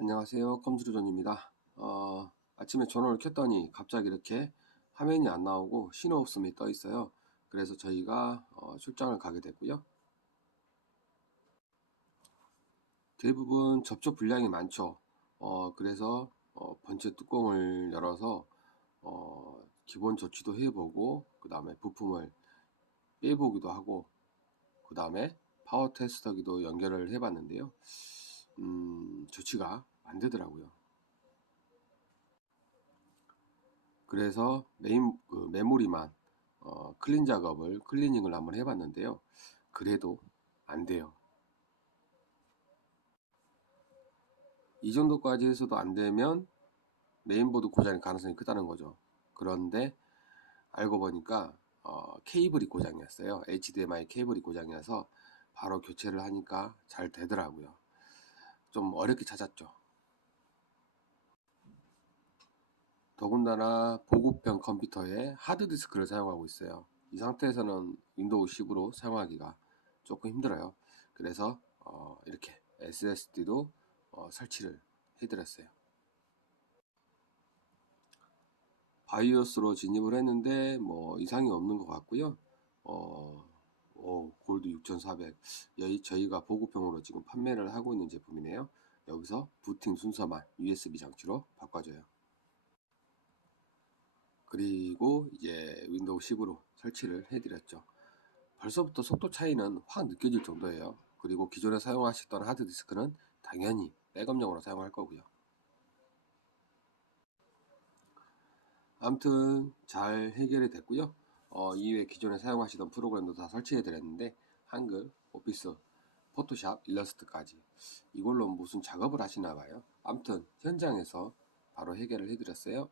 안녕하세요. 컴퓨터존입니다. 어, 아침에 전원을 켰더니 갑자기 이렇게 화면이 안 나오고 신호 없음이 떠 있어요. 그래서 저희가 어, 출장을 가게 됐고요. 대부분 접촉 불량이 많죠. 어, 그래서 어, 번째 뚜껑을 열어서 어, 기본 조치도 해보고 그 다음에 부품을 빼보기도 하고 그 다음에 파워 테스터기도 연결을 해봤는데요. 음, 조치가 안 되더라고요. 그래서 메인 그 메모리만 어, 클린 작업을 클리닝을 한번 해봤는데요. 그래도 안 돼요. 이 정도까지 해서도 안 되면 메인보드 고장일 가능성이 크다는 거죠. 그런데 알고 보니까 어, 케이블이 고장이었어요. HDMI 케이블이 고장이어서 바로 교체를 하니까 잘 되더라고요. 좀 어렵게 찾았죠. 더군다나 보급형 컴퓨터에 하드디스크를 사용하고 있어요. 이 상태에서는 윈도우 10으로 사용하기가 조금 힘들어요. 그래서 어, 이렇게 SSD도 어, 설치를 해드렸어요. 바이오스로 진입을 했는데 뭐 이상이 없는 것 같고요. 어, 오, 골드 6400 여기 저희가 보급형으로 지금 판매를 하고 있는 제품이네요. 여기서 부팅 순서만 USB 장치로 바꿔줘요. 그리고 이제 윈도우 10으로 설치를 해드렸죠. 벌써부터 속도 차이는 확 느껴질 정도예요. 그리고 기존에 사용하셨던 하드디스크는 당연히 백업용으로 사용할 거고요. 아무튼 잘 해결이 됐고요. 어, 이외에 기존에 사용하시던 프로그램도 다 설치해 드렸는데 한글, 오피스, 포토샵, 일러스트까지 이걸로 무슨 작업을 하시나 봐요. 아무튼 현장에서 바로 해결을 해 드렸어요.